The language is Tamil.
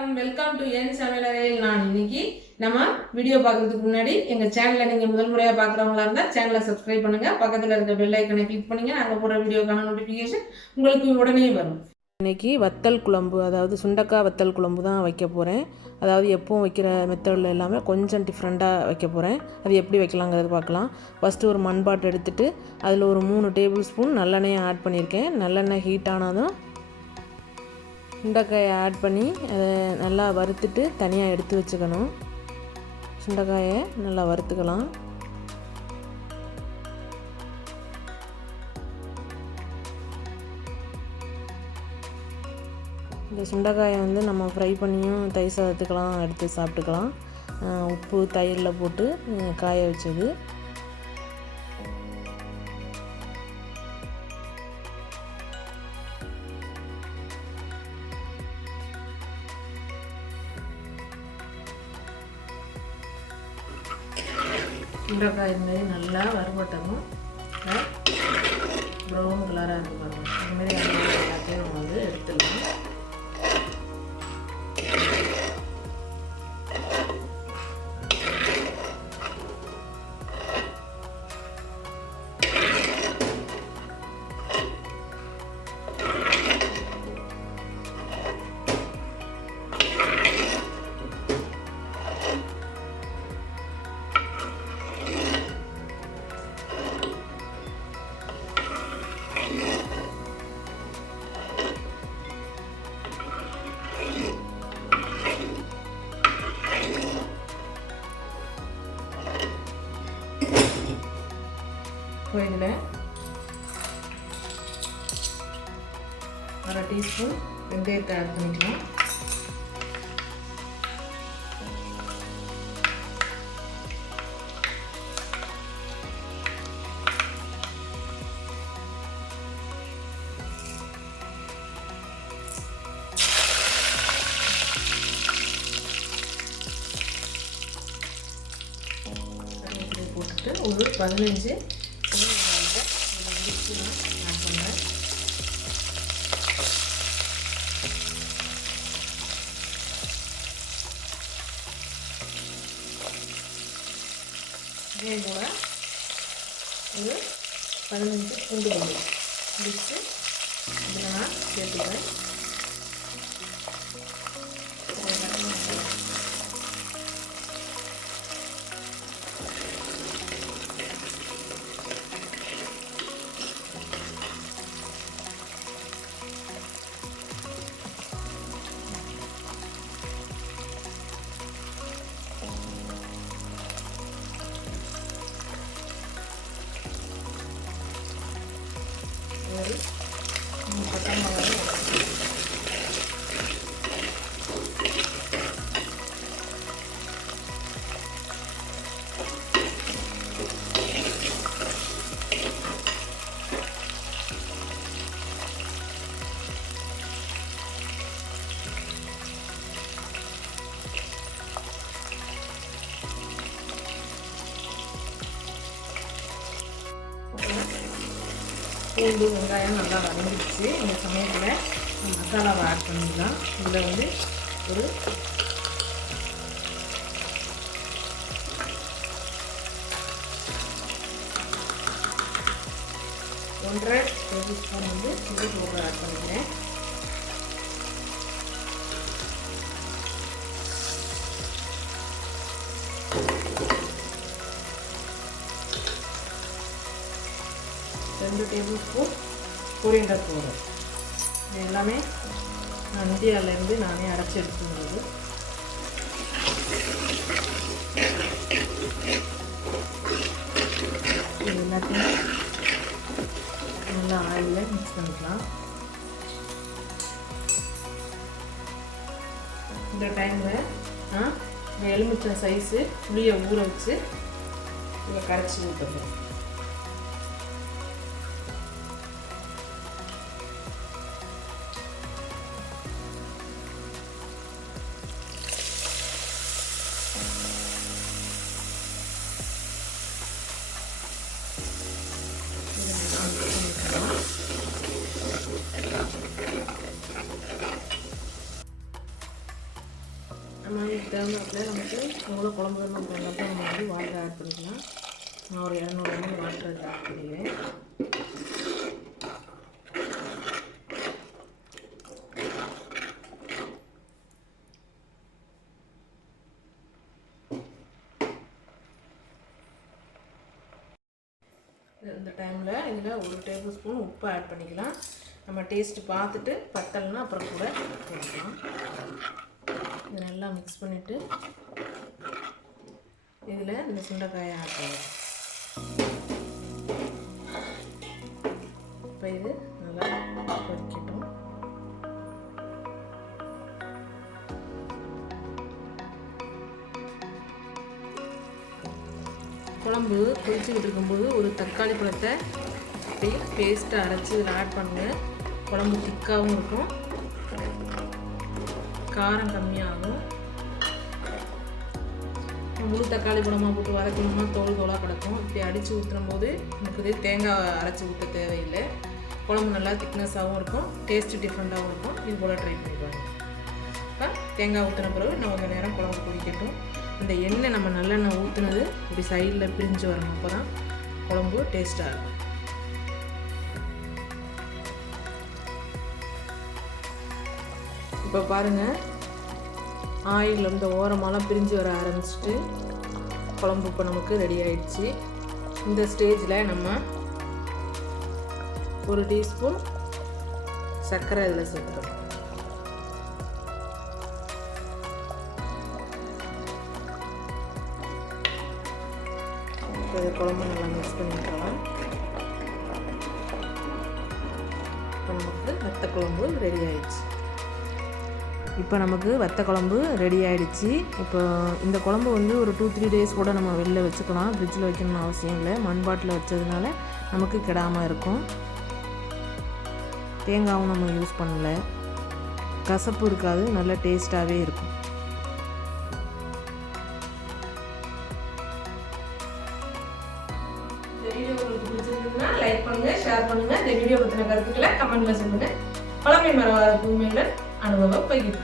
வணக்கம், வெல்கம் டு என் சமையலறையில். நான் இன்னைக்கு நம்ம வீடியோ பார்க்கறதுக்கு முன்னாடி எங்க சேனலை நீங்க முதல் முறையா பார்க்குறவங்களா இருந்தா சேனலை சப்ஸ்கிரைப் பண்ணுங்க, பக்கத்துல இருக்க பெல் ஐக்கனை கிளிக் பண்ணுங்க. நாங்க போடுற வீடியோக்கான நோட்டிஃபிகேஷன் உங்களுக்கு உடனே வரும். இன்றைக்கி வத்தல் குழம்பு, அதாவது சுண்டக்காய் வத்தல் குழம்பு தான் வைக்க போகிறேன். அதாவது எப்பவும் வைக்கிற மெத்தடில் எல்லாமே கொஞ்சம் டிஃப்ரெண்ட்டாக வைக்க போகிறேன். அது எப்படி வைக்கலாங்கிறது பார்க்கலாம். ஃபஸ்ட்டு ஒரு மண்பாட்டு எடுத்துகிட்டு அதில் ஒரு 3 டேபிள் ஸ்பூன் நல்லெண்ணெயை ஆட் பண்ணியிருக்கேன். நல்லெண்ணெய் ஹீட் ஆனதும் சுண்டைக்காயை ஆட் பண்ணி அதை நல்லா வறுத்துட்டு தனியாக எடுத்து வச்சுக்கணும். சுண்டைக்காயை நல்லா வறுத்துக்கலாம். இந்த சுண்டைக்காயை வந்து நம்ம ஃப்ரை பண்ணியும் தயிர் சாதத்துக்கெல்லாம் எடுத்து சாப்பிட்டுக்கலாம். உப்பு தயிரில் போட்டு காய வச்சது. சுண்டைக்காய் இதுமாரி நல்லா வறுபட்டதும் ப்ரௌன் கலராக இருக்கு பாருங்கள். இதுமாரி எல்லாத்தையும் நம்ம வந்து எடுத்துடலாம். இதில் 1/2 டீஸ்பூன் வெந்தயத்தை ஆட் பண்ணிக்கலாம். போட்டுட்டு ஒரு 15 ஆட் பண்ணுறேன். இதே போல் ஒரு 15 பூண்டு பல்லு முடிச்சு இதில் நான் சேர்த்துக்கிறேன். பூண்டு வெங்காயம் நல்லா வதங்கிடுச்சு. இந்த சமயத்தில் மசாலாவை ஆட் பண்ணிடலாம். இதில் வந்து ஒரு 1.5 டேபிள் ஸ்பூன் வந்து சில்லி பவுடர் ஆட் பண்ணிக்கிறேன். ரெண்டு டேபிள் ஸ்பூன் கொரியண்டர் பவுடர். இது எல்லாமே நான் இந்தியாவிலேருந்து நானே அரைச்சி எடுத்துக்கிறது. இது எல்லாத்தையும் நல்லா ஆயிலில் மிக்ஸ் பண்ணிக்கலாம். இந்த டைமில் நான் எலுமிச்சை சைஸு புளியை ஊற வச்சு இதை கரைச்சி ஊற்றுறேன். நம்ம தேவைப்பட நமக்கு எவ்வளோ குழம்பு வேணும் அப்படின்றப்போ நம்ம வந்து வாட்டர் ஆட் பண்ணிக்கலாம். நான் ஒரு 200 ml வாட்டர் ஆட் பண்ணிக்கிறேன். இந்த டைமில் இதில் 1 டேபிள் ஸ்பூன் உப்பு ஆட் பண்ணிக்கலாம். நம்ம டேஸ்ட்டு பார்த்துட்டு பத்தலைன்னா அப்புறம் கூட போடலாம். இதை நல்லா மிக்ஸ் பண்ணிவிட்டு இதில் இந்த சுண்டைக்காயை ஆட் பண்ணலாம். இப்போ இது நல்லா கொதிக்கட்டும். குழம்பு கொதிச்சுக்கிட்டு இருக்கும்போது ஒரு தக்காளி பழத்தை அப்படியே பேஸ்ட்டை அரைச்சி இதில் ஆட் பண்ணுங்கள். குழம்பு திக்காகவும் இருக்கும், காரம் கம்மியாகும். முழு தக்காளி பழமாக போட்டு வதக்கணுமா தோலாக கிடக்கும். இப்படி அடித்து ஊற்றும் போது நமக்கு இது தேங்காய் அரைச்சி ஊற்ற தேவையில்லை. குழம்பு நல்லா திக்னஸாகவும் இருக்கும், டேஸ்ட்டு டிஃப்ரெண்ட்டாகவும் இருக்கும். இது போல் ட்ரை பண்ணிக்குவாங்க. இப்போ தேங்காய் ஊற்றின பிறகு இன்னும் கொஞ்சம் நேரம் குழம்பு குடிக்கட்டும். இந்த எண்ணெய் நம்ம நல்லெண்ணெய் ஊற்றுனது இப்படி சைடில் பிரிஞ்சு வரணும். அப்போ தான் குழம்பு டேஸ்ட்டாக இருக்கும். இப்போ பாருங்கள், ஆயில் இந்த ஓரமாலாம் பிரிஞ்சு வர ஆரம்பிச்சிட்டு குழம்பு இப்போ நமக்கு ரெடி ஆயிடுச்சு. இந்த ஸ்டேஜில் நம்ம 1 டீஸ்பூன் சர்க்கரை இதில் சேர்த்துக்கணும். இப்போ இந்த குழம்பு நல்லா மிக்ஸ் பண்ணிக்கலாம். இப்போ நமக்கு வத்த குழம்பு ரெடி ஆயிடுச்சு. இப்போ நமக்கு வத்த குழம்பு ரெடி ஆகிடுச்சு. இப்போ இந்த குழம்பு வந்து ஒரு 2-3 டேஸ் கூட நம்ம வெளில வச்சுக்கலாம். ஃப்ரிட்ஜில் வைக்கணும்னு அவசியம் இல்லை. மண்பாட்டில் வச்சதுனால நமக்கு கெடாமல் இருக்கும். தேங்காயும் நம்ம யூஸ் பண்ணல, கசப்பு இருக்காது, நல்ல டேஸ்ட்டாகவே இருக்கும். இந்த வீடியோ உங்களுக்கு பிடிச்சிருந்ததுன்னா லைக் பண்ணுங்க, ஷேர் பண்ணுங்க. இந்த வீடியோ பற்றின கருத்துக்களை கமெண்ட்ல சொல்லுங்க. பழமை மரவாத தூய்மையுடன் அனுபவம் பகிர்ந்து